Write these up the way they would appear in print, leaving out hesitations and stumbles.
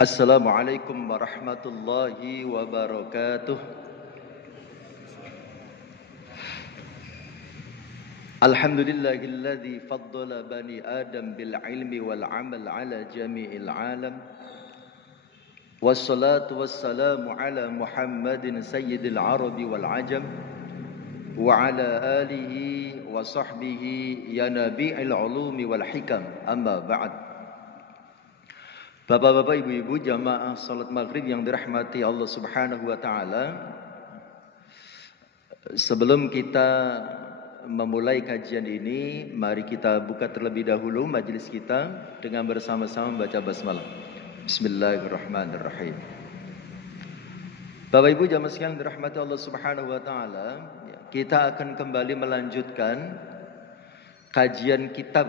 Assalamualaikum warahmatullahi wabarakatuh. Alhamdulillahilladzi faddala bani Adam bil ilmi wal amal ala jami'il alam. Wassalatu wassalamu ala Muhammadin sayyidil arabi wal ajam wa ala alihi wa sahbihi ya nabi'il ulumi wal hikam. Amma ba'd. Bapak-bapak, ibu-ibu, jamaah salat maghrib yang dirahmati Allah Subhanahu wa taala. Sebelum kita memulai kajian ini, mari kita buka terlebih dahulu majelis kita dengan bersama-sama membaca basmalah. Bismillahirrahmanirrahim. Bapak Ibu jamaah sekalian dirahmati Allah Subhanahu wa taala, kita akan kembali melanjutkan kajian kitab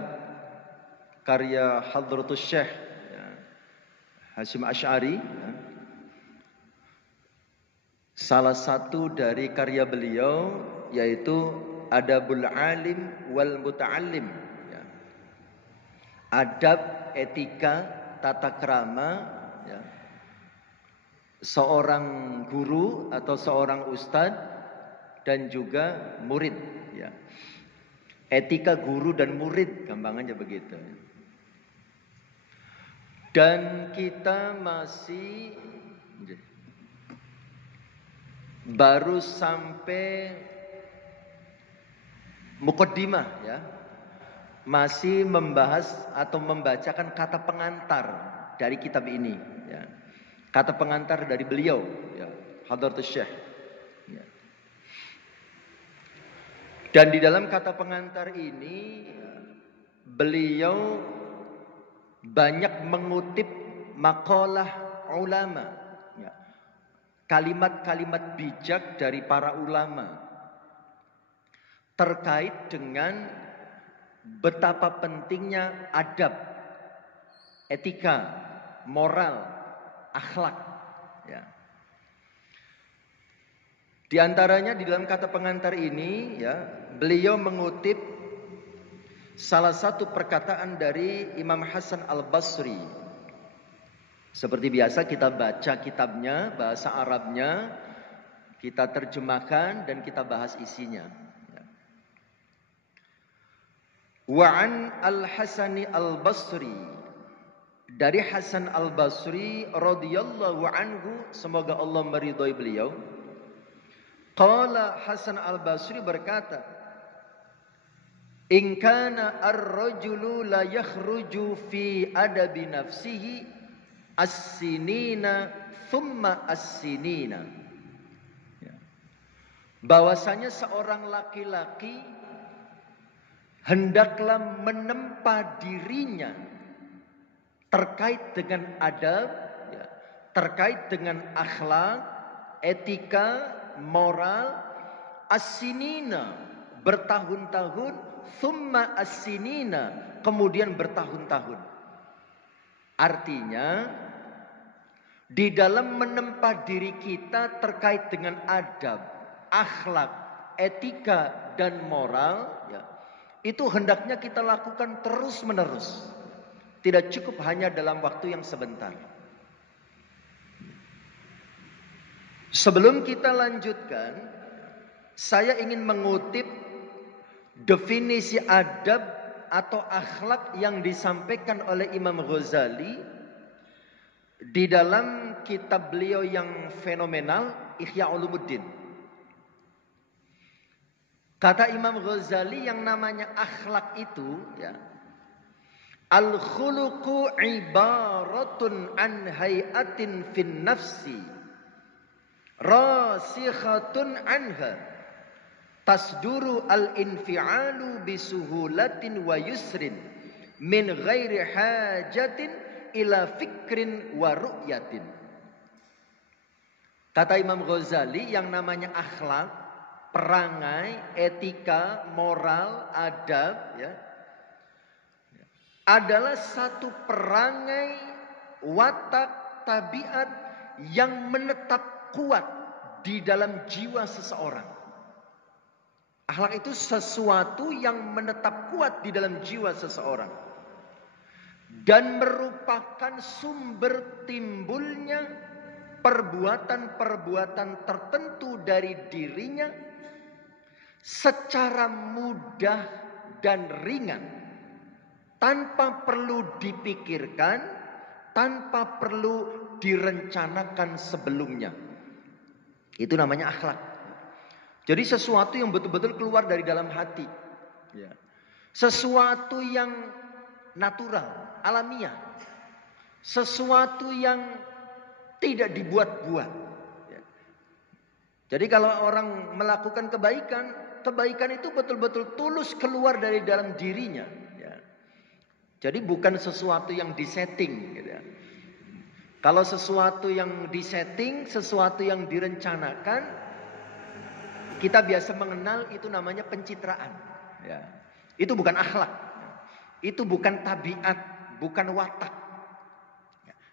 karya Hadratus Syekh Hasyim Asy'ari. Salah satu dari karya beliau yaitu Adabul Alim wal Muta'allim. Adab, etika, tata krama seorang guru atau seorang ustadz dan juga murid. Etika guru dan murid, gampangannya begitu. Dan kita masih baru sampai muqaddimah ya. Masih membahas atau membacakan kata pengantar dari kitab ini ya. Kata pengantar dari beliau ya, Hadratus Syekh ya. Dan di dalam kata pengantar ini beliau banyak mengutip makalah ulama, kalimat-kalimat bijak dari para ulama terkait dengan betapa pentingnya adab, etika, moral, akhlak. Di antaranya di dalam kata pengantar ini, beliau mengutip salah satu perkataan dari Imam Hasan Al-Basri. Seperti biasa kita baca kitabnya, bahasa Arabnya, kita terjemahkan dan kita bahas isinya. Wa'an Al-Hasani Al-Basri, dari Hasan Al-Basri radhiyallahu anhu, semoga Allah meridhai beliau. Qala Hasan Al-Basri berkata, in kana ar-rajulu la yakhruju fi adabi nafsihi as-sinina thumma as-sinina. Bahwasanya seorang laki-laki hendaklah menempa dirinya terkait dengan adab, terkait dengan akhlak, etika, moral, as-sinina, bertahun-tahun, thumma as-sinina, kemudian bertahun-tahun. Artinya di dalam menempa diri kita terkait dengan adab, akhlak, etika dan moral, itu hendaknya kita lakukan terus-menerus. Tidak cukup hanya dalam waktu yang sebentar. Sebelum kita lanjutkan, saya ingin mengutip definisi adab atau akhlak yang disampaikan oleh Imam Ghazali di dalam kitab beliau yang fenomenal, Ihya Ulumuddin. Kata Imam Ghazali, yang namanya akhlak itu al-khuluqu ibaratun an hayatin fin nafsi rasikhatun anha tasduru al-infi'alu bisuhulatin wa yusrin min ghairi hajatin ila fikrin wa ru'yatin. Kata Imam Ghazali, yang namanya akhlak, perangai, etika, moral, adab adalah satu perangai, watak, tabiat yang menetap kuat di dalam jiwa seseorang. Akhlak itu sesuatu yang menetap kuat di dalam jiwa seseorang. dan merupakan sumber timbulnya perbuatan-perbuatan tertentu dari dirinya secara mudah dan ringan, tanpa perlu dipikirkan, tanpa perlu direncanakan sebelumnya. Itu namanya akhlak. Jadi sesuatu yang betul-betul keluar dari dalam hati, sesuatu yang natural, alamiah, sesuatu yang tidak dibuat-buat. Jadi kalau orang melakukan kebaikan, kebaikan itu betul-betul tulus keluar dari dalam dirinya. Jadi bukan sesuatu yang disetting. Kalau sesuatu yang disetting, sesuatu yang direncanakan, kita biasa mengenal itu namanya pencitraan. Itu bukan akhlak, itu bukan tabiat, bukan watak.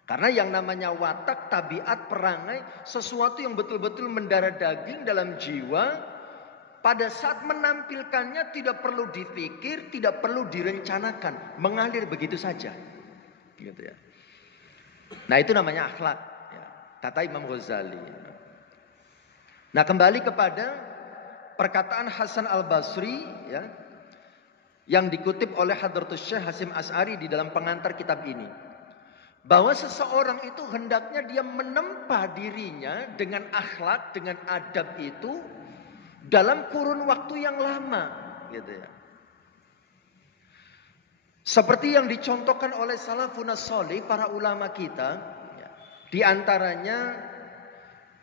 Karena yang namanya watak, tabiat, perangai, sesuatu yang betul-betul mendarah daging dalam jiwa, pada saat menampilkannya tidak perlu dipikir, tidak perlu direncanakan, mengalir begitu saja. Gitu ya. Nah itu namanya akhlak, kata Imam Ghazali. Nah kembali kepada perkataan Hasan al-Basri, yang dikutip oleh Hadratus Syekh Hasyim Asy'ari di dalam pengantar kitab ini, bahwa seseorang itu hendaknya dia menempa dirinya dengan akhlak, dengan adab itu dalam kurun waktu yang lama, gitu ya. Seperti yang dicontohkan oleh salafun sholih, para ulama kita, di antaranya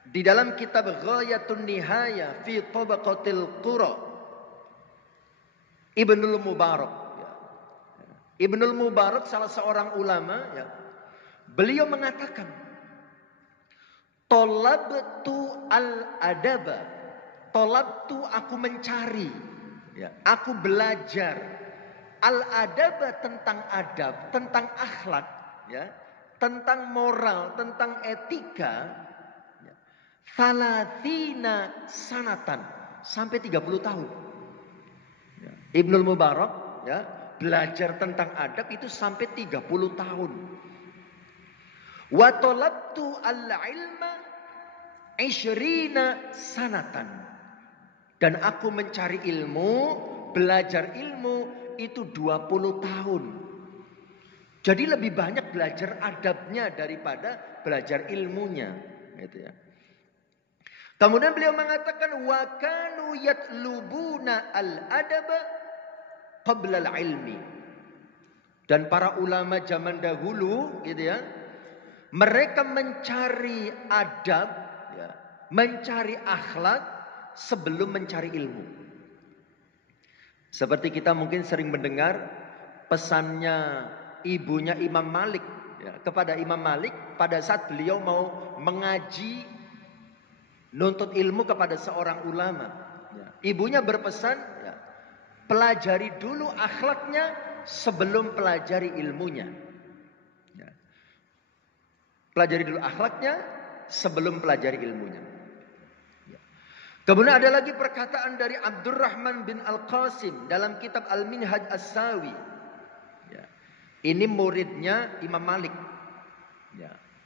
di dalam kitab Ghayatun Nihaya fi Tabaqatil Qura, Ibnul Mubarak. Ibnul Mubarak salah seorang ulama, beliau mengatakan, "Talabtu al-adaba." Talabtu, aku mencari, aku belajar. Al-adaba, tentang adab, tentang akhlak, tentang moral, tentang etika. Thalathina sanatan, sampai 30 tahun. Ibnul Mubarak belajar tentang adab itu sampai 30 tahun. Wa talabtu al-ilma 20 sanatan. Dan aku mencari ilmu, belajar ilmu itu 20 tahun. Jadi lebih banyak belajar adabnya daripada belajar ilmunya, gitu ya. Kemudian beliau mengatakan, wa kanu yatlubuna al-adaba qabla al-ilmi. Dan para ulama zaman dahulu, gitu ya, mereka mencari adab, mencari akhlak sebelum mencari ilmu. Seperti kita mungkin sering mendengar pesannya ibunya Imam Malik, kepada Imam Malik pada saat beliau mau mengaji, nuntut ilmu kepada seorang ulama. Ibunya berpesan, pelajari dulu akhlaknya sebelum pelajari ilmunya. Pelajari dulu akhlaknya sebelum pelajari ilmunya. Kemudian ada lagi perkataan dari Abdurrahman bin Al-Qasim dalam kitab Al-Minhaj As-Sawi. Ini muridnya Imam Malik,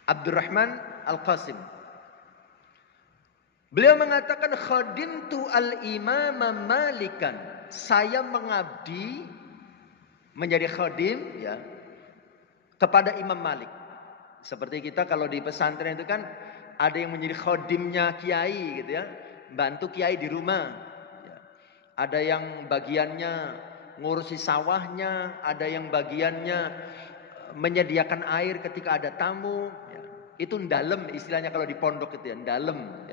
Abdurrahman Al-Qasim. Beliau mengatakan, khadimtu al-imama Malikan. Saya mengabdi, menjadi khadim, kepada Imam Malik. Seperti kita kalau di pesantren itu kan ada yang menjadi khadimnya kiai, gitu ya. Bantu kiai di rumah. Ada yang bagiannya ngurusi sawahnya, ada yang bagiannya menyediakan air ketika ada tamu. Itu ndalem istilahnya kalau di pondok itu, ndalem.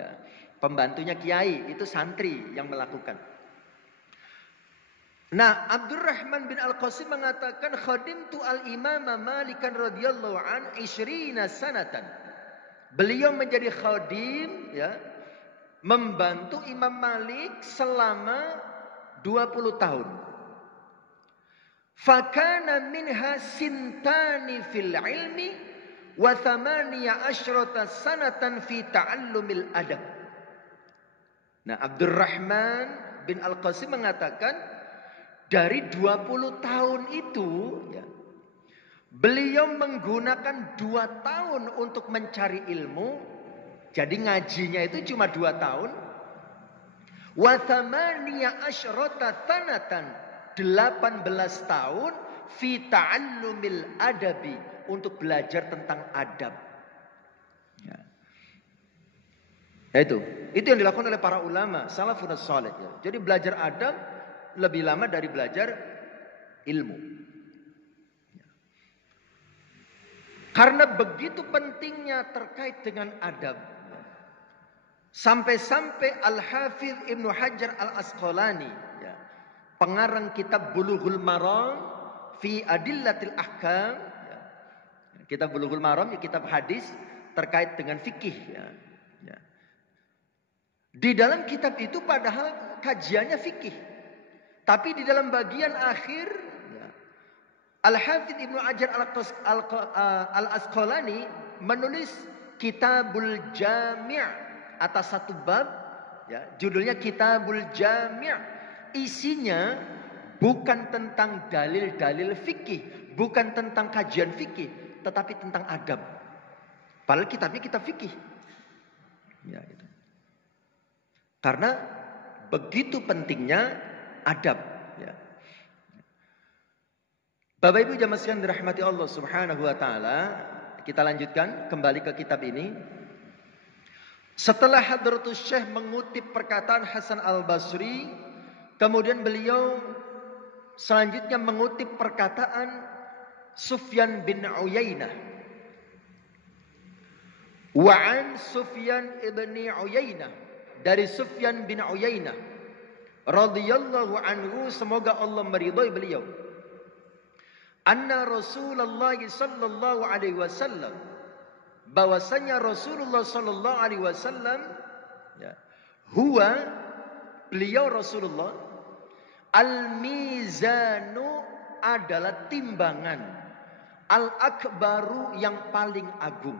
Pembantunya kiai, itu santri yang melakukan. Nah, Abdurrahman bin Al-Qasim mengatakan, khadimtu al-imama Malikan radhiyallahu an 20 sanatan. Beliau menjadi khadim, membantu Imam Malik selama 20 tahun. Fakana minha sintani fil ilmi wa 18 sanatan fi ta'allumil adab. Nah, Abdurrahman bin Al-Qasim mengatakan, dari 20 tahun itu, Beliau menggunakan 2 tahun untuk mencari ilmu. Jadi ngajinya itu cuma 2 tahun. Wa thamaniya asyrata sanatan, 18 tahun fi ta'allumil adabi, untuk belajar tentang adab. Ya. Itu yang dilakukan oleh para ulama salafun salih. Ya. Jadi belajar adab lebih lama dari belajar ilmu. Ya. Karena begitu pentingnya terkait dengan adab, sampai-sampai Al-Hafidh Ibnu Hajar Al-Asqalani, ya, pengarang kitab Bulughul Maram fi Adillatil Ahkam, ya, kitab Bulughul Maram, ya, kitab hadis terkait dengan fikih, ya. Ya. Di dalam kitab itu padahal kajiannya fikih, tapi di dalam bagian akhir, ya, Al-Hafidh Ibnu Hajar Al-Asqalani menulis Kitabul Jami' atas satu bab, ya, judulnya Kitabul Jami'. Isinya bukan tentang dalil-dalil fikih, bukan tentang kajian fikih, tetapi tentang adab. Padahal kitabnya kitab fikih. Ya, itu. Karena begitu pentingnya adab. Ya. Bapak Ibu jamaah sekalian dirahmati Allah Subhanahu wa taala, kita lanjutkan kembali ke kitab ini. Setelah Hadratus Syekh mengutip perkataan Hasan Al-Basri, kemudian beliau selanjutnya mengutip perkataan Sufyan bin Uyainah. Wa'an Sufyan ibni Uyainah, dari Sufyan bin Uyainah radhiyallahu anhu, semoga Allah meridhai beliau, anna Rasulullah sallallahu alaihi wasallam, bahwasanya Rasulullah sallallahu alaihi wasallam, ya, huwa, beliau Rasulullah, al-mizanu, adalah timbangan, al-akbaru, yang paling agung,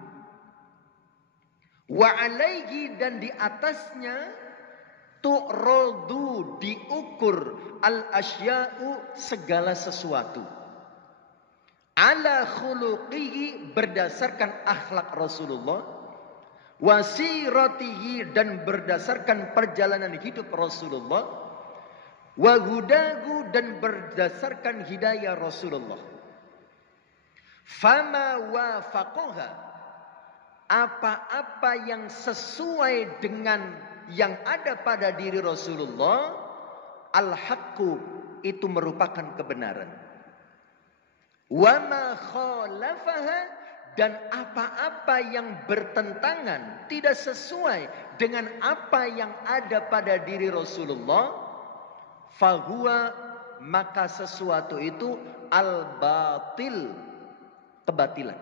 wa alaihi, dan di atasnya, tu'radu, diukur, al-asya'u, segala sesuatu, ala khuluqihi, berdasarkan akhlak Rasulullah, wasiratihi, dan berdasarkan perjalanan hidup Rasulullah, wahudahu, dan berdasarkan hidayah Rasulullah. Fama wafaqoha, apa-apa yang sesuai dengan yang ada pada diri Rasulullah, al-haqqu, itu merupakan kebenaran. Wa ma khalafaha, dan apa-apa yang bertentangan, tidak sesuai dengan apa yang ada pada diri Rasulullah, fahuwa, maka sesuatu itu al-batil, kebatilan.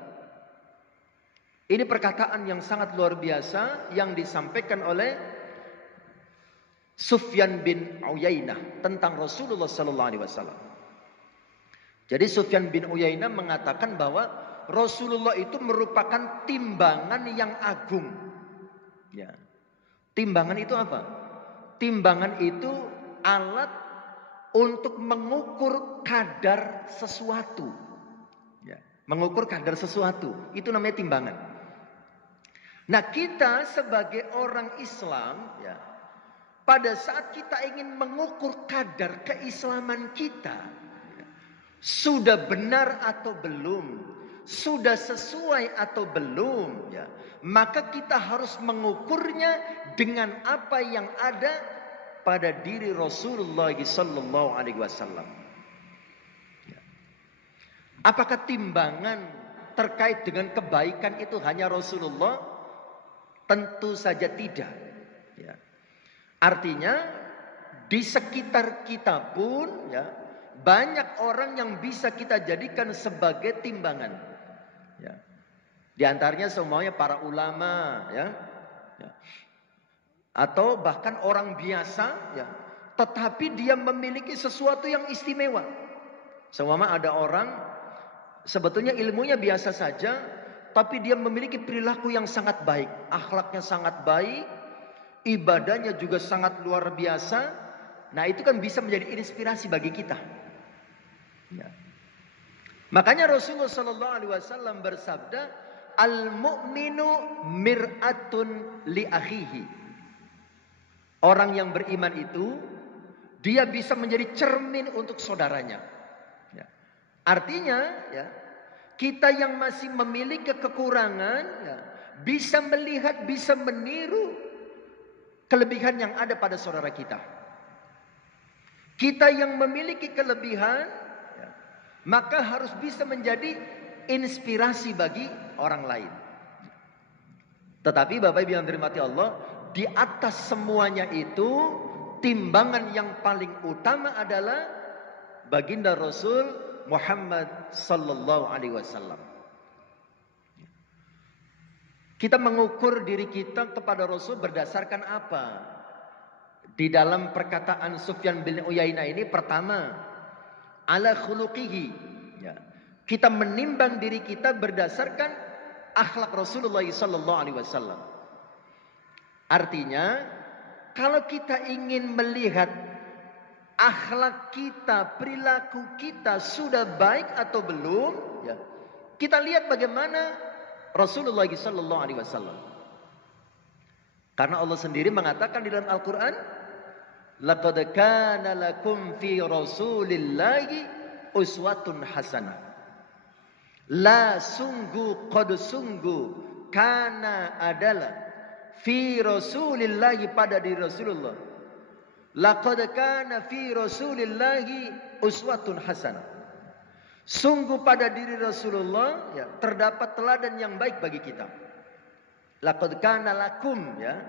Ini perkataan yang sangat luar biasa yang disampaikan oleh Sufyan bin Uyainah tentang Rasulullah sallallahu alaihi wasallam. Jadi Sufyan bin Uyainah mengatakan bahwa Rasulullah itu merupakan timbangan yang agung. Ya. Timbangan itu apa? Timbangan itu alat untuk mengukur kadar sesuatu. Ya. Mengukur kadar sesuatu, itu namanya timbangan. Nah, kita sebagai orang Islam, ya, pada saat kita ingin mengukur kadar keislaman kita, sudah benar atau belum, sudah sesuai atau belum, ya, maka kita harus mengukurnya dengan apa yang ada pada diri Rasulullah sallallahu alaihi wasallam. Ya. Apakah timbangan terkait dengan kebaikan itu hanya Rasulullah? Tentu saja tidak. Ya. Artinya di sekitar kita pun, ya, banyak orang yang bisa kita jadikan sebagai timbangan. Ya. Di antaranya semuanya para ulama, ya. Ya. Atau bahkan orang biasa, ya, tetapi dia memiliki sesuatu yang istimewa. Seumpama ada orang sebetulnya ilmunya biasa saja, tapi dia memiliki perilaku yang sangat baik, akhlaknya sangat baik, ibadahnya juga sangat luar biasa. Nah, itu kan bisa menjadi inspirasi bagi kita. Ya. Makanya Rasulullah sallallahu alaihi wasallam bersabda, "Al-mu'minu mir'atun li akhihi." Orang yang beriman itu dia bisa menjadi cermin untuk saudaranya. Ya. Artinya, ya, kita yang masih memiliki kekurangan, ya, bisa melihat, bisa meniru kelebihan yang ada pada saudara kita. Kita yang memiliki kelebihan, ya, maka harus bisa menjadi inspirasi bagi orang lain. Tetapi Bapak Ibu yang dirahmati Allah, di atas semuanya itu, timbangan yang paling utama adalah baginda Rasul Muhammad sallallahu alaihi wasallam. Kita mengukur diri kita kepada Rasul berdasarkan apa? Di dalam perkataan Sufyan bin Uyainah ini, pertama, ala khuluqihi. Ya. Kita menimbang diri kita berdasarkan akhlak Rasulullah sallallahu alaihi wasallam. Artinya, kalau kita ingin melihat akhlak kita, perilaku kita sudah baik atau belum, ya, kita lihat bagaimana Rasulullah sallallahu alaihi wasallam. Karena Allah sendiri mengatakan di dalam Al-Quran, laqad kana lakum fi rasulillahi uswatun hasanah. La sungguh qad sungguh kana adalah fi rasulillahi pada diri Rasulullah. Laqad kana fi rasulillahi uswatun hasanah. Sungguh pada diri Rasulullah, ya, terdapat teladan yang baik bagi kita. Laqad kana lakum, ya.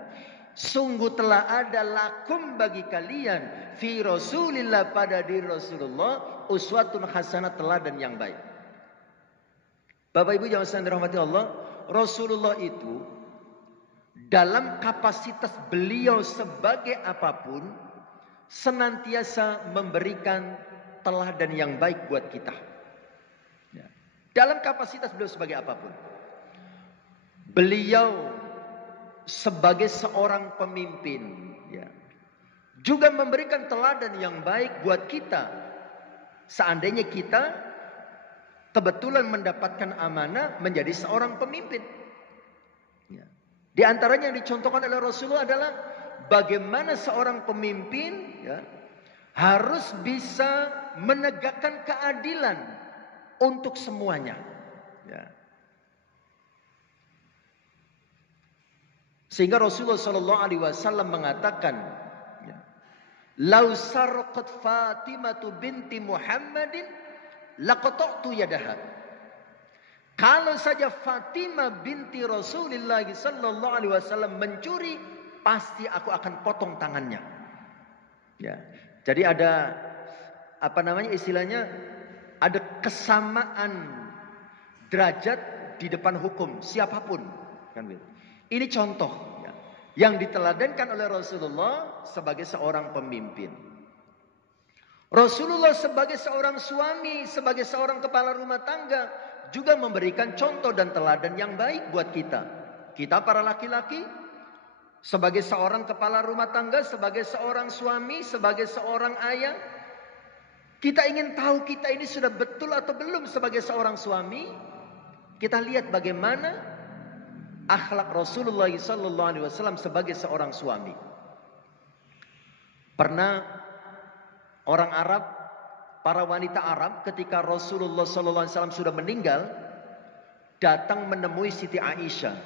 Sungguh telah ada lakum bagi kalian fi Rasulillah pada diri Rasulullah uswatun hasanah, teladan yang baik. Bapak Ibu yang dirahmati Allah, Rasulullah itu dalam kapasitas beliau sebagai apapun senantiasa memberikan teladan yang baik buat kita. Ya. Dalam kapasitas beliau sebagai apapun, beliau sebagai seorang pemimpin, ya, juga memberikan teladan yang baik buat kita. Seandainya kita kebetulan mendapatkan amanah menjadi seorang pemimpin. Ya. Di antaranya yang dicontohkan oleh Rasulullah adalah bagaimana seorang pemimpin, ya, harus bisa menegakkan keadilan untuk semuanya. Ya. Sehingga Rasulullah sallallahu alaihi wasallam mengatakan, ya, "Lau sarqat Fatimah binti Muhammadin laqata'tu yadaha." Kalau saja Fatimah binti Rasulullah sallallahu alaihi wasallam mencuri, pasti aku akan potong tangannya. Ya. Jadi ada istilahnya, ada kesamaan derajat di depan hukum siapapun, kan gitu. Ini contoh, ya, yang diteladankan oleh Rasulullah sebagai seorang pemimpin. Rasulullah sebagai seorang suami, sebagai seorang kepala rumah tangga juga memberikan contoh dan teladan yang baik buat kita. Kita para laki-laki sebagai seorang kepala rumah tangga, sebagai seorang suami, sebagai seorang ayah, kita ingin tahu kita ini sudah betul atau belum sebagai seorang suami. Kita lihat bagaimana akhlak Rasulullah sallallahu alaihi wasallam sebagai seorang suami. Pernah orang Arab, para wanita Arab ketika Rasulullah sallallahu alaihi wasallam sudah meninggal, datang menemui Siti Aisyah.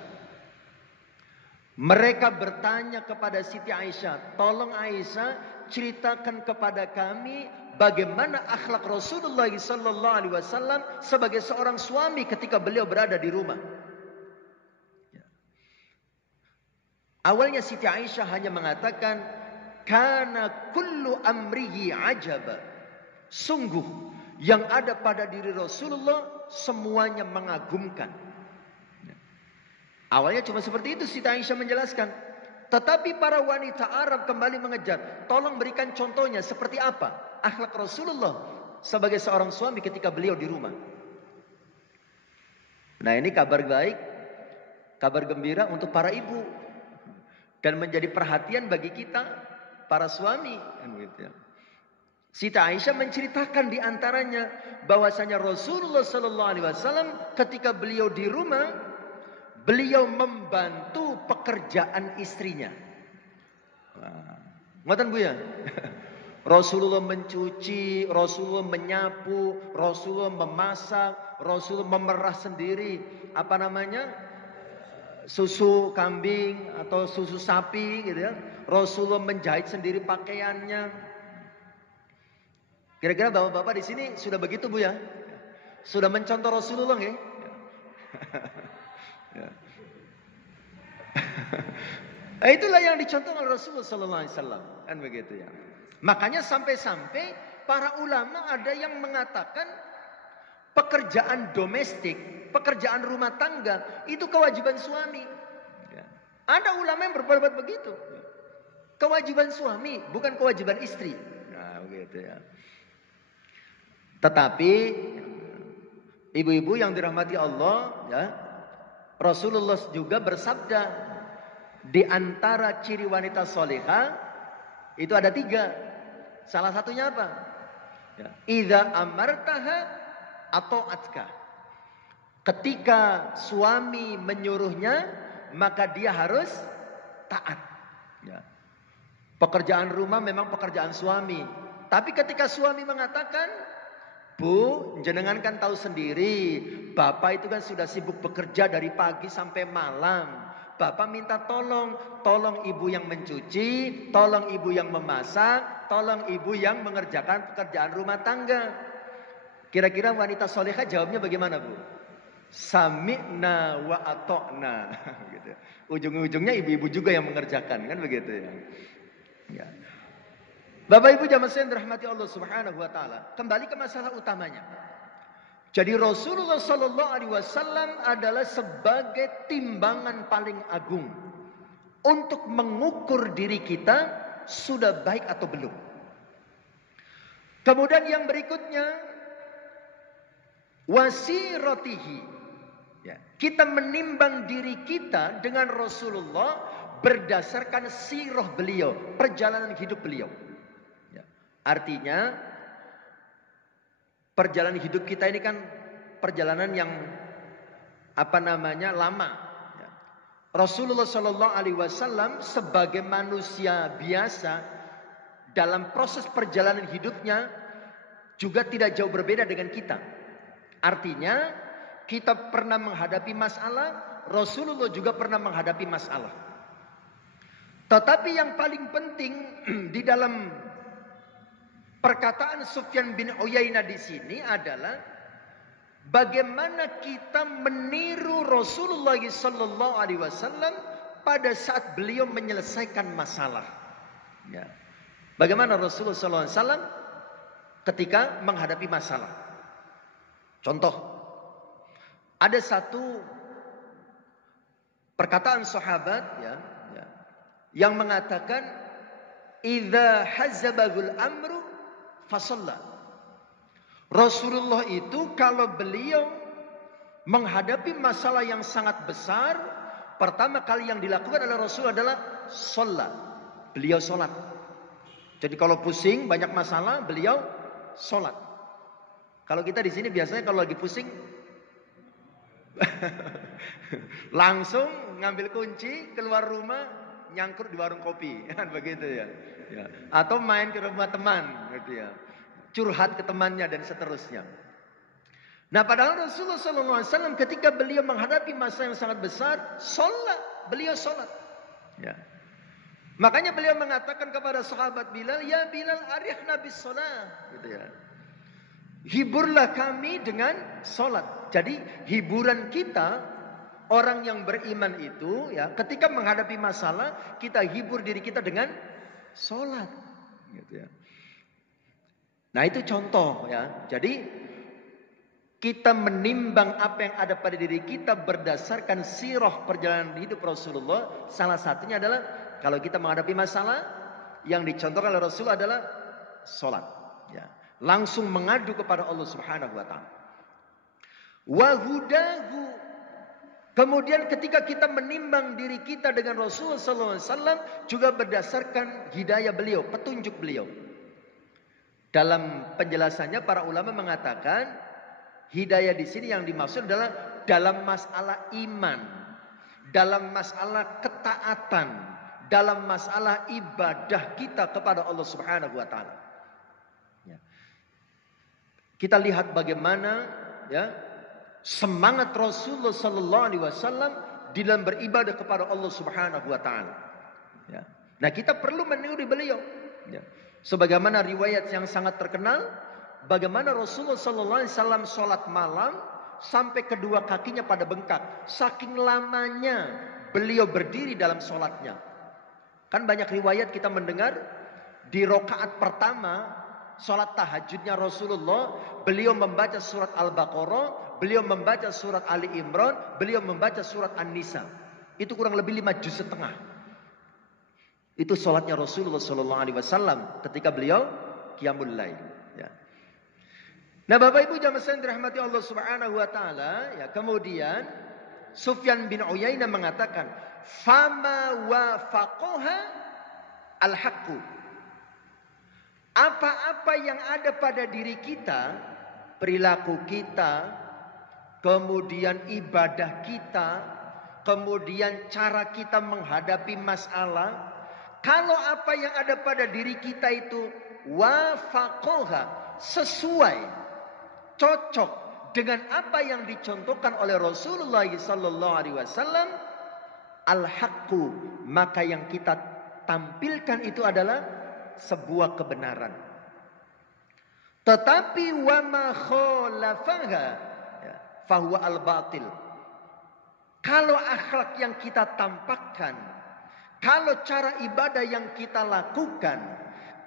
Mereka bertanya kepada Siti Aisyah, "Tolong Aisyah, ceritakan kepada kami bagaimana akhlak Rasulullah sallallahu alaihi wasallam sebagai seorang suami ketika beliau berada di rumah." Awalnya Siti Aisyah hanya mengatakan, "Kana kullu amrihi ajaba." Sungguh yang ada pada diri Rasulullah semuanya mengagumkan. Awalnya cuma seperti itu Siti Aisyah menjelaskan. Tetapi para wanita Arab kembali mengejar, "Tolong berikan contohnya seperti apa akhlak Rasulullah sebagai seorang suami ketika beliau di rumah." Nah, ini kabar baik, kabar gembira untuk para ibu. Dan menjadi perhatian bagi kita para suami, kan gitu ya. Siti Aisyah menceritakan di antaranya bahwasanya Rasulullah sallallahu alaihi wasallam ketika beliau di rumah, beliau membantu pekerjaan istrinya. Ngoten Bu ya? Rasulullah mencuci, Rasulullah menyapu, Rasulullah memasak, Rasulullah memerah sendiri susu kambing atau susu sapi gitu ya. Rasulullah menjahit sendiri pakaiannya. Kira-kira bapak-bapak di sini sudah begitu Bu ya? Sudah mencontoh Rasulullah ya? Ya. Nah, itulah yang dicontoh oleh Rasulullah sallallahu alaihi wasallam, kan begitu ya. Makanya sampai-sampai para ulama ada yang mengatakan pekerjaan domestik, pekerjaan rumah tangga itu kewajiban suami. Ya. Ada ulama yang berpendapat begitu. Kewajiban suami, bukan kewajiban istri. Nah, begitu ya. Tetapi ibu-ibu yang dirahmati Allah, ya, Rasulullah juga bersabda, di antara ciri wanita solehah itu ada 3. Salah satunya apa? Ya. Idza amartaha atau atka. Ketika suami menyuruhnya, maka dia harus taat. Ya. Pekerjaan rumah memang pekerjaan suami. Tapi ketika suami mengatakan, Bu, jenengan kan tahu sendiri, Bapak itu kan sudah sibuk bekerja dari pagi sampai malam. Bapak minta tolong ibu yang mencuci, tolong ibu yang memasak, tolong ibu yang mengerjakan pekerjaan rumah tangga. Kira-kira wanita solehah jawabnya bagaimana Bu? Sami'na wa ato'na. Gitu. Ujung-ujungnya ibu-ibu juga yang mengerjakan, kan begitu ya. Ya. Bapak Ibu jamaah sekalian dirahmati Allah Subhanahu wa taala. Kembali ke masalah utamanya. Jadi Rasulullah sallallahu alaihi wasallam adalah sebagai timbangan paling agung untuk mengukur diri kita sudah baik atau belum. Kemudian yang berikutnya wasiratihi. Ya, kita menimbang diri kita dengan Rasulullah berdasarkan sirah beliau, perjalanan hidup beliau. Artinya perjalanan hidup kita ini kan perjalanan yang lama. Rasulullah Shallallahu Alaihi Wasallam sebagai manusia biasa dalam proses perjalanan hidupnya juga tidak jauh berbeda dengan kita. Artinya kita pernah menghadapi masalah, Rasulullah juga pernah menghadapi masalah. Tetapi yang paling penting di dalam perkataan Sufyan bin Uyainah di sini adalah bagaimana kita meniru Rasulullah sallallahu alaihi wasallam pada saat beliau menyelesaikan masalah. Ya. Bagaimana Rasulullah sallallahu alaihi wasallam ketika menghadapi masalah? Contoh, ada satu perkataan sahabat yang mengatakan idza hazabahul amru fasalla. Rasulullah itu kalau beliau menghadapi masalah yang sangat besar, pertama kali yang dilakukan oleh Rasul adalah sholat. Beliau sholat. Jadi kalau pusing banyak masalah, beliau sholat. Kalau kita di sini biasanya kalau lagi pusing langsung ngambil kunci, keluar rumah, nyangkrut di warung kopi, kan begitu ya. Ya. Atau main ke rumah teman, gitu ya. Curhat ke temannya dan seterusnya. Nah, padahal Rasulullah SAW ketika beliau menghadapi masa yang sangat besar, beliau sholat. Ya. Makanya beliau mengatakan kepada sahabat Bilal, ya Bilal arihna bis sholat, gitu ya. Hiburlah kami dengan sholat. Jadi hiburan kita orang yang beriman itu ya, ketika menghadapi masalah kita hibur diri kita dengan sholat, gitu ya. Nah itu contoh ya. Jadi kita menimbang apa yang ada pada diri kita berdasarkan sirah perjalanan hidup Rasulullah. Salah satunya adalah kalau kita menghadapi masalah yang dicontohkan oleh Rasul adalah sholat. Ya. Langsung mengadu kepada Allah Subhanahu Wa Taala. Wahudahu. Kemudian ketika kita menimbang diri kita dengan Rasulullah SAW juga berdasarkan hidayah beliau, petunjuk beliau. Dalam penjelasannya para ulama mengatakan hidayah di sini yang dimaksud adalah dalam masalah iman, dalam masalah ketaatan, dalam masalah ibadah kita kepada Allah Subhanahu wa taala. Ya. Kita lihat bagaimana ya semangat Rasulullah sallallahu alaihi wasallam di dalam beribadah kepada Allah Subhanahu wa taala. Ya. Nah, kita perlu meniru beliau. Ya. Sebagaimana riwayat yang sangat terkenal, bagaimana Rasulullah sallallahu alaihi wasallam salat malam sampai kedua kakinya pada bengkak. Saking lamanya beliau berdiri dalam salatnya. Kan banyak riwayat kita mendengar di rakaat pertama salat tahajudnya Rasulullah, beliau membaca surat Al-Baqarah, beliau membaca surat Ali Imran, beliau membaca surat An-Nisa. Itu kurang lebih 5 juz setengah. Itu salatnya Rasulullah sallallahu alaihi wasallam ketika beliau qiyamul lail, ya. Nah, Bapak Ibu jamaah sekalian dirahmati Allah Subhanahu wa taala, ya, kemudian Sufyan bin Uyainah mengatakan, "Fama wafaqaha al-haqqu." Apa-apa yang ada pada diri kita, perilaku kita, kemudian ibadah kita, kemudian cara kita menghadapi masalah, kalau apa yang ada pada diri kita itu wafaqaha, sesuai, cocok dengan apa yang dicontohkan oleh Rasulullah sallallahu alaihi wasallam, al-haqqu, maka yang kita tampilkan itu adalah sebuah kebenaran. Tetapi wa ma khalafaha fahuwa al-batil. Kalau akhlak yang kita tampakkan, kalau cara ibadah yang kita lakukan,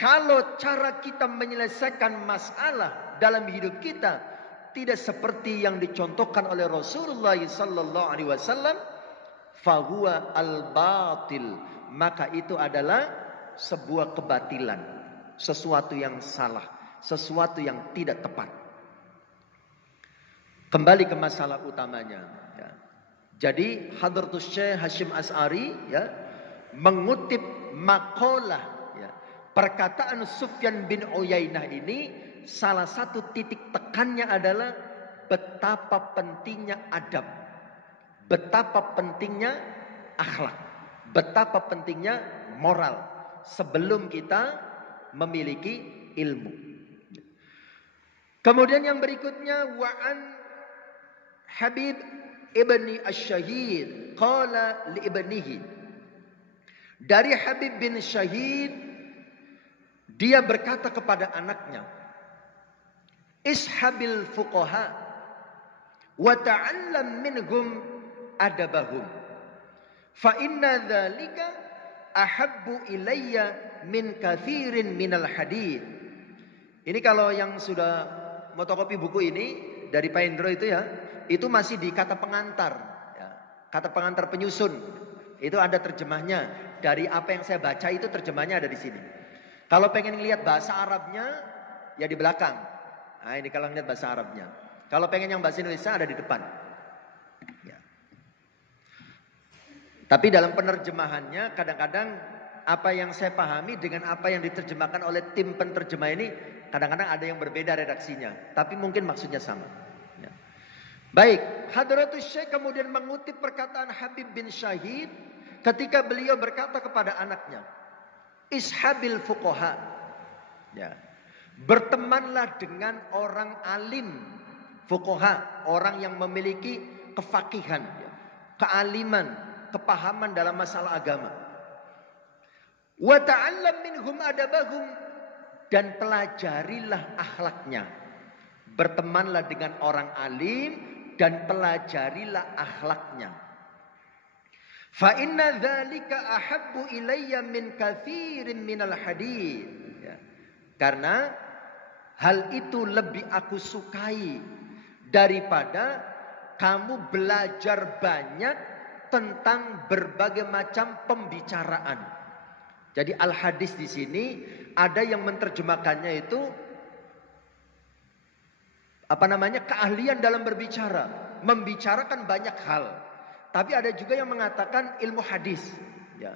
kalau cara kita menyelesaikan masalah dalam hidup kita tidak seperti yang dicontohkan oleh Rasulullah sallallahu alaihi wasallam, fahuwa al-batil, maka itu adalah sebuah kebatilan, sesuatu yang salah, sesuatu yang tidak tepat. Kembali ke masalah utamanya, ya. Jadi Hadratus Syekh Hasyim Asy'ari, ya, mengutip maqalah, ya, perkataan Sufyan bin Uyainah ini, salah satu titik tekannya adalah betapa pentingnya adab, betapa pentingnya akhlak, betapa pentingnya moral sebelum kita memiliki ilmu. Kemudian yang berikutnya, wa'an Habib ibni Ash-Shahid qala li ibnihi, dari Habib bin Syahid, dia berkata kepada anaknya, ishabil fuqaha wa ta'allam minhum adabahum fa inna dzalika ahabbu ilayya min katsirin minal hadits. Ini kalau yang sudah motokopi buku ini dari Pak Indro itu, ya, itu masih di kata pengantar, ya, kata pengantar penyusun. Itu ada terjemahnya. Dari apa yang saya baca itu terjemahnya ada di sini. Kalau pengen lihat bahasa Arabnya, ya di belakang. Nah, ini kalau lihat bahasa Arabnya. Kalau pengen yang bahasa Indonesia ada di depan. Ya. Tapi dalam penerjemahannya kadang-kadang apa yang saya pahami dengan apa yang diterjemahkan oleh tim penerjemah ini kadang-kadang ada yang berbeda redaksinya. Tapi mungkin maksudnya sama. Ya. Baik, Hadratus Syekh kemudian mengutip perkataan Habib bin Syahid ketika beliau berkata kepada anaknya, ishabil fuqaha, ya, bertemanlah dengan orang alim, fuqaha, orang yang memiliki kefakihan, ya, kealiman, kepahaman dalam masalah agama. Wa ta'allam minhum adabahum, dan pelajarilah akhlaknya. Bertemanlah dengan orang alim dan pelajarilah akhlaknya. Fa inna dzalika ahabbu ilayya min katsirin minal hadits. Ya. Karena hal itu lebih aku sukai daripada kamu belajar banyak tentang berbagai macam pembicaraan. Jadi al-hadis di sini ada yang menerjemahkannya itu keahlian dalam berbicara, membicarakan banyak hal. Tapi ada juga yang mengatakan ilmu hadis, ya.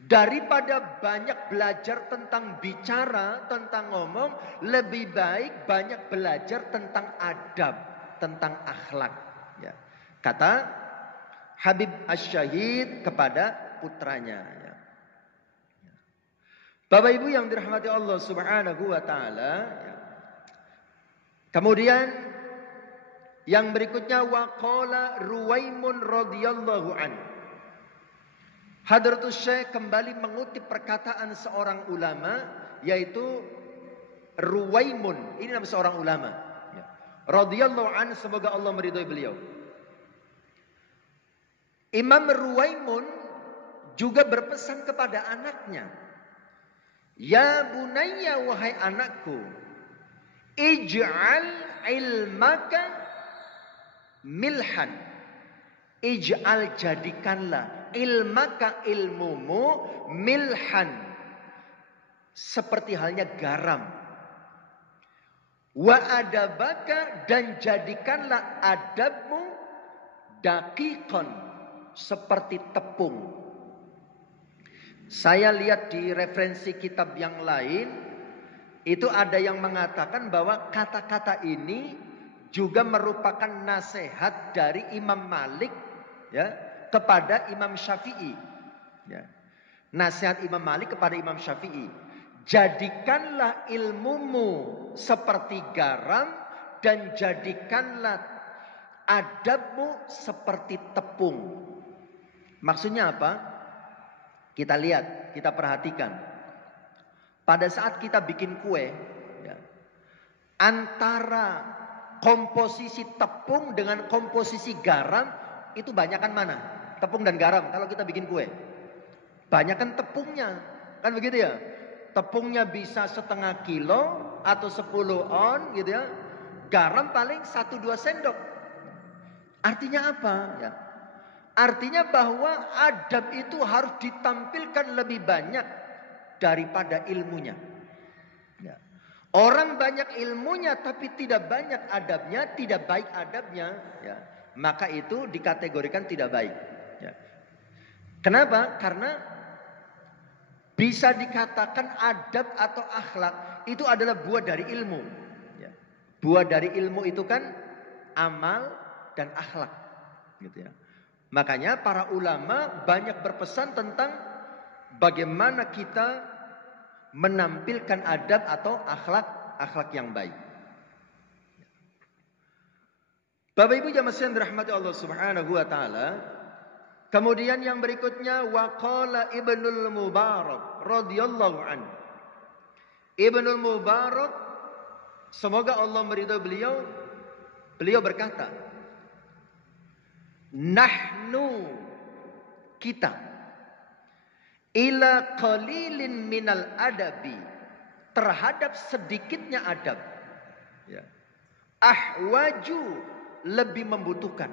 Daripada banyak belajar tentang bicara, tentang ngomong, lebih baik banyak belajar tentang adab, tentang akhlak. Ya. Kata Habib Asy-Syahid kepada putranya. Ya. Bapak Ibu yang dirahmati Allah Subhanahu wa taala. Ya. Kemudian yang berikutnya waqala Ruwaimun radhiyallahu anhu. Hadratus Syekh kembali mengutip perkataan seorang ulama, yaitu Ruwaimun. Ini nama seorang ulama. Ya. Radhiyallahu anhu, semoga Allah meridhai beliau. Imam Ruwaimun juga berpesan kepada anaknya. Ya bunayya, wahai anakku, ij'al ilmaka milhan. Ij'al, jadikanlah, ilmaka, ilmumu, milhan, seperti halnya garam. Wa adabaka, dan jadikanlah adabmu, daqiqan, seperti tepung. Saya lihat di referensi kitab yang lain, itu ada yang mengatakan bahwa kata-kata ini juga merupakan nasihat dari Imam Malik, ya, kepada Imam Syafi'i. Ya. Nasihat Imam Malik kepada Imam Syafi'i. Jadikanlah ilmumu seperti garam, dan jadikanlah adabmu seperti tepung. Maksudnya apa? Kita lihat, kita perhatikan. Pada saat kita bikin kue, ya, antara komposisi tepung dengan komposisi garam, itu banyakan mana? Tepung dan garam kalau kita bikin kue. Banyakan tepungnya, kan begitu ya? Tepungnya bisa 1/2 kilo atau 10 on gitu ya. Garam paling 1-2 sendok. Artinya apa? Ya. Artinya bahwa adab itu harus ditampilkan lebih banyak daripada ilmunya. Ya. Orang banyak ilmunya tapi tidak banyak adabnya, tidak baik adabnya, ya, maka itu dikategorikan tidak baik. Ya. Kenapa? Karena bisa dikatakan adab atau akhlak itu adalah buah dari ilmu. Ya. Buah dari ilmu itu kan amal dan akhlak, gitu ya. Makanya para ulama banyak berpesan tentang bagaimana kita menampilkan adab atau akhlak yang baik. Bapak Ibu jamaah sekalian dirahmati Allah Subhanahu wa taala. Kemudian yang berikutnya waqala Ibnul Mubarak radhiyallahu anhu. Ibnul Mubarak, semoga Allah meridhai beliau, beliau berkata, nahnu, kita, ila qalilin minal adabi, terhadap sedikitnya adab, ya, ahwaju, lebih membutuhkan,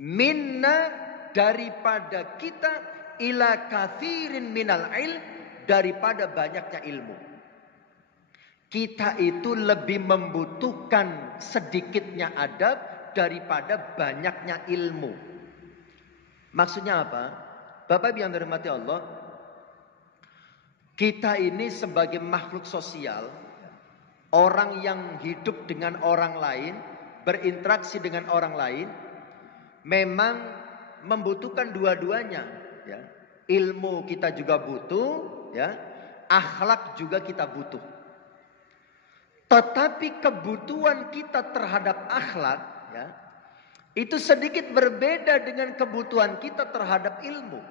minna, daripada kita, ila kathirin minal ilm, daripada banyaknya ilmu. Kita itu lebih membutuhkan sedikitnya adab daripada banyaknya ilmu. Maksudnya apa? Bapak Ibu yang dirahmati Allah, kita ini sebagai makhluk sosial, orang yang hidup dengan orang lain, berinteraksi dengan orang lain, memang membutuhkan dua-duanya. Ya. Ilmu kita juga butuh, ya. Akhlak juga kita butuh. Tetapi kebutuhan kita terhadap akhlak, ya, itu sedikit berbeda dengan kebutuhan kita terhadap ilmu.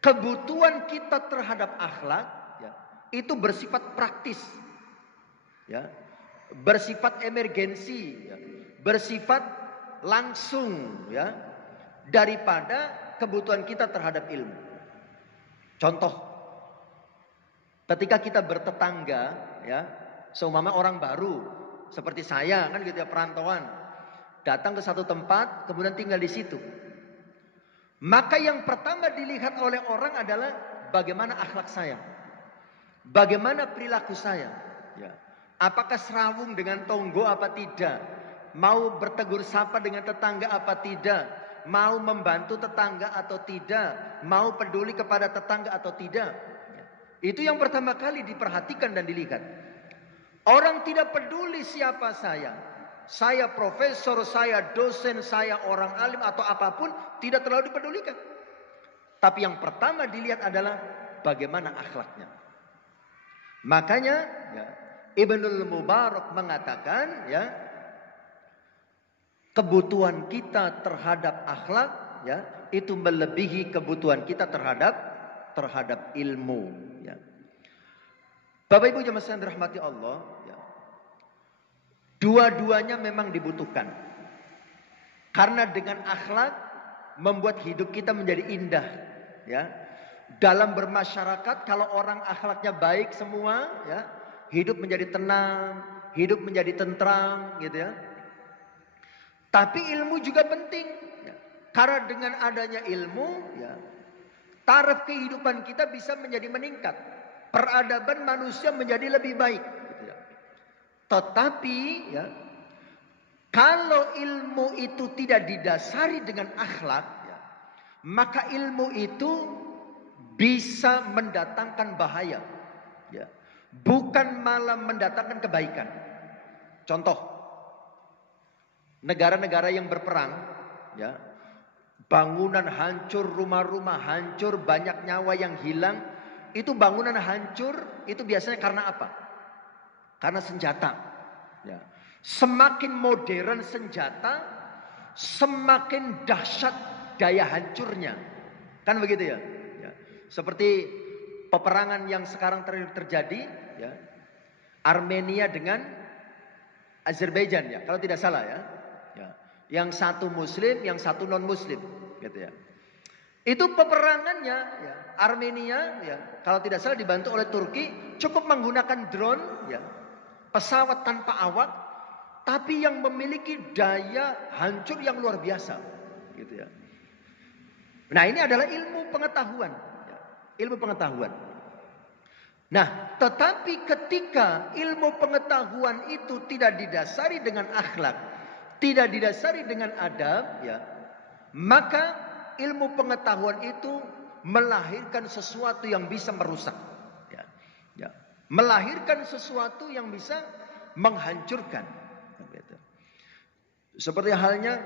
Kebutuhan kita terhadap akhlak, ya, itu bersifat praktis, ya, bersifat emergensi, ya, bersifat langsung, ya, daripada kebutuhan kita terhadap ilmu. Contoh, ketika kita bertetangga, ya, seumpama orang baru seperti saya kan gitu ya, perantauan, datang ke satu tempat kemudian tinggal di situ, maka yang pertama dilihat oleh orang adalah bagaimana akhlak saya, bagaimana perilaku saya, ya. Apakah serawung dengan tonggo apa tidak, mau bertegur sapa dengan tetangga apa tidak, mau membantu tetangga atau tidak, mau peduli kepada tetangga atau tidak. Itu yang pertama kali diperhatikan dan dilihat. Orang tidak peduli siapa saya profesor, saya dosen, saya orang alim atau apapun, tidak terlalu dipedulikan. Tapi yang pertama dilihat adalah bagaimana akhlaknya. Makanya ya, Ibnul Mubarak mengatakan ya, kebutuhan kita terhadap akhlak ya, itu melebihi kebutuhan kita terhadap ilmu ya. Bapak Ibu jemaah sekalian dirahmati Allah ya. Dua-duanya memang dibutuhkan. Karena dengan akhlak membuat hidup kita menjadi indah ya. Dalam bermasyarakat kalau orang akhlaknya baik semua ya, hidup menjadi tenang, hidup menjadi tentram gitu ya. Tapi ilmu juga penting ya. Karena dengan adanya ilmu ya, taraf kehidupan kita bisa menjadi meningkat. Peradaban manusia menjadi lebih baik gitu ya. Tetapi ya, kalau ilmu itu tidak didasari dengan akhlak ya, maka ilmu itu bisa mendatangkan bahaya ya, bukan malah mendatangkan kebaikan. Contoh, negara-negara yang berperang ya, bangunan hancur, rumah-rumah hancur, banyak nyawa yang hilang. Itu bangunan hancur itu biasanya karena apa? Karena senjata ya. Semakin modern senjata, semakin dahsyat daya hancurnya. Kan begitu ya? Ya. Seperti peperangan yang sekarang terjadi ya, Armenia dengan Azerbaijan ya, kalau tidak salah ya. Ya. Yang satu muslim, yang satu non muslim gitu ya. Itu peperangannya ya, Armenia ya, kalau tidak salah dibantu oleh Turki, cukup menggunakan drone ya, pesawat tanpa awak, tapi yang memiliki daya hancur yang luar biasa gitu ya. Nah, ini adalah ilmu pengetahuan ya, ilmu pengetahuan. Nah, tetapi ketika ilmu pengetahuan itu tidak didasari dengan akhlak, tidak didasari dengan adab ya, maka ilmu pengetahuan itu melahirkan sesuatu yang bisa merusak ya, ya. Melahirkan sesuatu yang bisa menghancurkan. Seperti halnya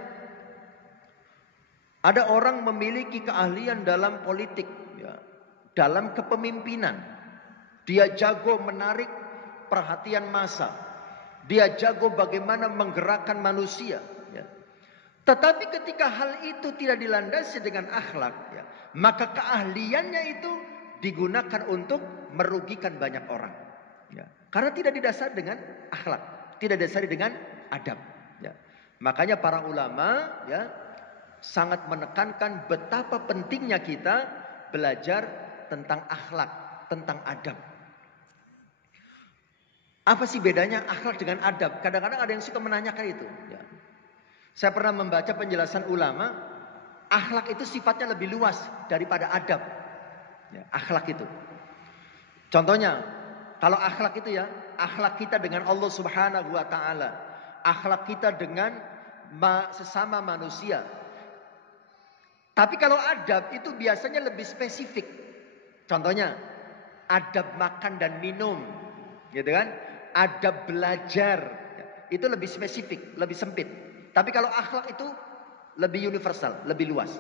ada orang memiliki keahlian dalam politik ya, dalam kepemimpinan. Dia jago menarik perhatian massa. Dia jago bagaimana menggerakkan manusia ya. Tetapi ketika hal itu tidak dilandasi dengan akhlak ya, maka keahliannya itu digunakan untuk merugikan banyak orang ya. Karena tidak didasari dengan akhlak, tidak didasari dengan adab ya. Makanya para ulama ya sangat menekankan betapa pentingnya kita belajar tentang akhlak, tentang adab. Apa sih bedanya akhlak dengan adab? Kadang-kadang ada yang suka menanyakan itu ya. Saya pernah membaca penjelasan ulama, akhlak itu sifatnya lebih luas daripada adab. Ya, akhlak itu. Contohnya, kalau akhlak itu ya, akhlak kita dengan Allah Subhanahu wa taala, akhlak kita dengan sesama manusia. Tapi kalau adab itu biasanya lebih spesifik. Contohnya, adab makan dan minum, gitu kan? Adab belajar, itu lebih spesifik, lebih sempit. Tapi kalau akhlak itu lebih universal, lebih luas.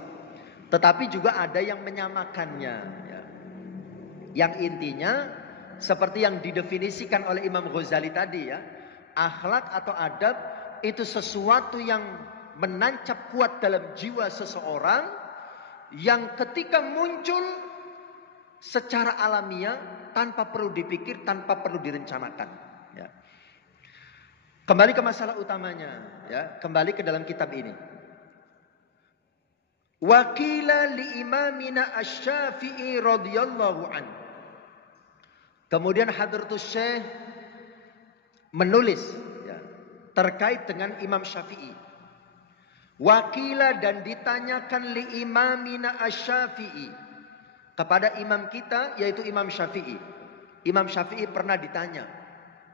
Tetapi juga ada yang menyamakannya ya. Yang intinya seperti yang didefinisikan oleh Imam Ghazali tadi ya, akhlak atau adab itu sesuatu yang menancap kuat dalam jiwa seseorang, yang ketika muncul secara alamiah tanpa perlu dipikir, tanpa perlu direncanakan ya. Kembali ke masalah utamanya ya, kembali ke dalam kitab ini. Waqila li imamina Asy-Syafi'i radhiyallahu an. Kemudian Hadratus Syekh menulis ya, terkait dengan Imam Syafi'i. Waqila, dan ditanyakan li imamina Asy-Syafi'i, kepada imam kita yaitu Imam Syafi'i. Imam Syafi'i pernah ditanya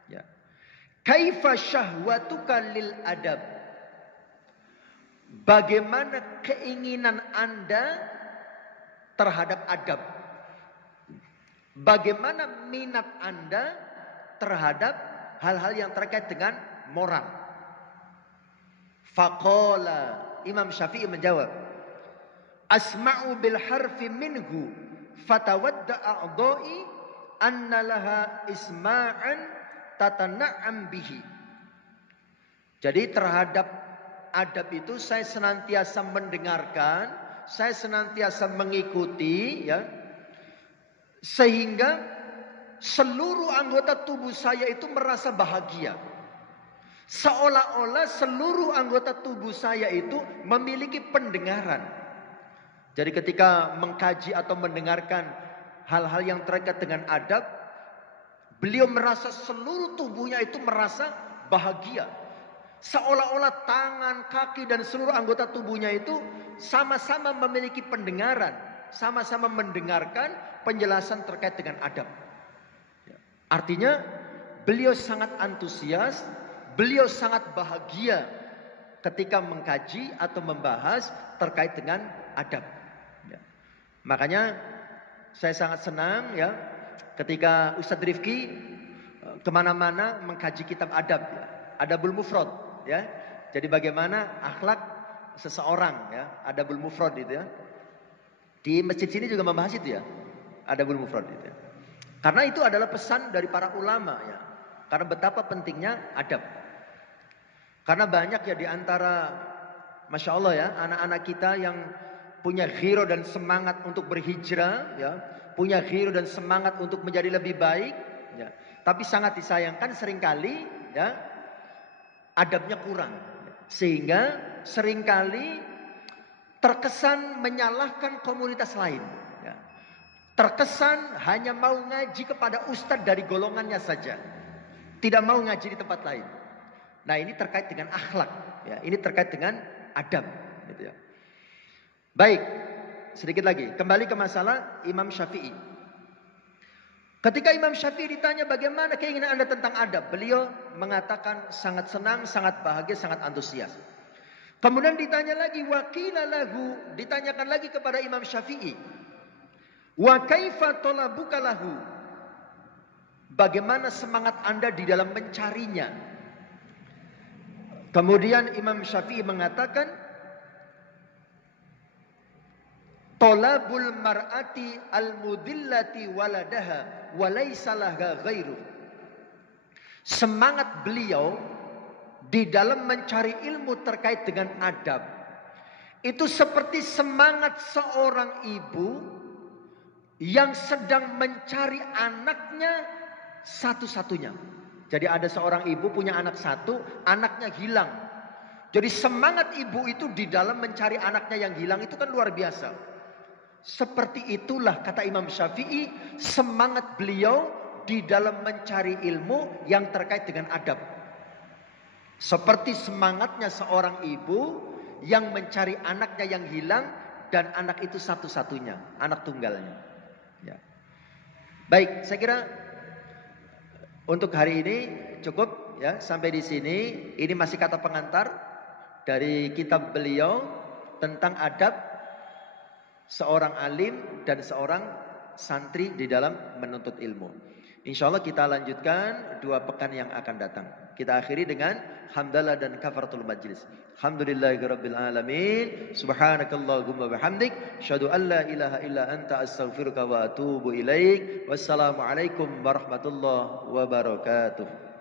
ya, kaifa syahwatuka lil adab? bagaimana keinginan Anda terhadap adab. Bagaimana minat Anda terhadap hal-hal yang terkait dengan moral. Faqala, Imam Syafi'i menjawab, asma'u bil harfi minhu fatawadda a'dha'i anna laha isma'an tatana'am bihi. Jadi terhadap adab itu saya senantiasa mendengarkan, saya senantiasa mengikuti, ya, sehingga seluruh anggota tubuh saya itu merasa bahagia. Seolah-olah seluruh anggota tubuh saya itu memiliki pendengaran. Jadi ketika mengkaji atau mendengarkan hal-hal yang terkait dengan adab, beliau merasa seluruh tubuhnya itu merasa bahagia. Seolah-olah tangan, kaki dan seluruh anggota tubuhnya itu sama-sama memiliki pendengaran, sama-sama mendengarkan penjelasan terkait dengan adab. Artinya beliau sangat antusias, beliau sangat bahagia ketika mengkaji atau membahas terkait dengan adab. Makanya saya sangat senang, ya, ketika Ustadz Rifki kemana-mana mengkaji kitab adab, ya, Adabul Mufrad, ya. Jadi bagaimana akhlak seseorang, ya, Adabul Mufrad itu, ya. Di masjid sini juga membahas itu, ya, Adabul Mufrad itu, ya. Karena itu adalah pesan dari para ulama, ya. Karena betapa pentingnya adab. Karena banyak, ya, di antara, Masya Allah, ya, anak-anak kita yang punya ghirah dan semangat untuk berhijrah, ya, punya ghirah dan semangat untuk menjadi lebih baik, ya. Tapi sangat disayangkan seringkali, ya, adabnya kurang. Sehingga seringkali terkesan menyalahkan komunitas lain. Terkesan hanya mau ngaji kepada ustadz dari golongannya saja, tidak mau ngaji di tempat lain. Nah, ini terkait dengan akhlak, ya. Ini terkait dengan adab, gitu, ya. Baik, sedikit lagi kembali ke masalah Imam Syafi'i. Ketika Imam Syafi'i ditanya bagaimana keinginan Anda tentang adab, beliau mengatakan sangat senang, sangat bahagia, sangat antusias. Kemudian ditanya lagi, waqila lahu, ditanyakan lagi kepada Imam Syafi'i, wa kaifa talabuka lahu, bagaimana semangat Anda di dalam mencarinya? Kemudian Imam Syafi'i mengatakan, talabul mar'ati al-mudillati waladaha wa laysa laha ghairu. Semangat beliau di dalam mencari ilmu terkait dengan adab itu seperti semangat seorang ibu yang sedang mencari anaknya satu-satunya. Jadi ada seorang ibu punya anak satu, anaknya hilang. Jadi semangat ibu itu di dalam mencari anaknya yang hilang itu kan luar biasa. Seperti itulah kata Imam Syafi'i semangat beliau di dalam mencari ilmu yang terkait dengan adab. Seperti semangatnya seorang ibu yang mencari anaknya yang hilang dan anak itu satu-satunya, anak tunggalnya. Ya. Baik, saya kira untuk hari ini cukup, ya, sampai di sini. Ini masih kata pengantar dari kitab beliau tentang adab seorang alim dan seorang santri di dalam menuntut ilmu. Insya Allah kita lanjutkan 2 pekan yang akan datang. Kita akhiri dengan hamdalah dan kafaratul majlis. Alhamdulillahirabbil alamin. Subhanakallahumma bihamdik, asyhadu an la ilaha illa anta astaghfiruka wa atubu ilaik. Wassalamualaikum warahmatullahi wabarakatuh.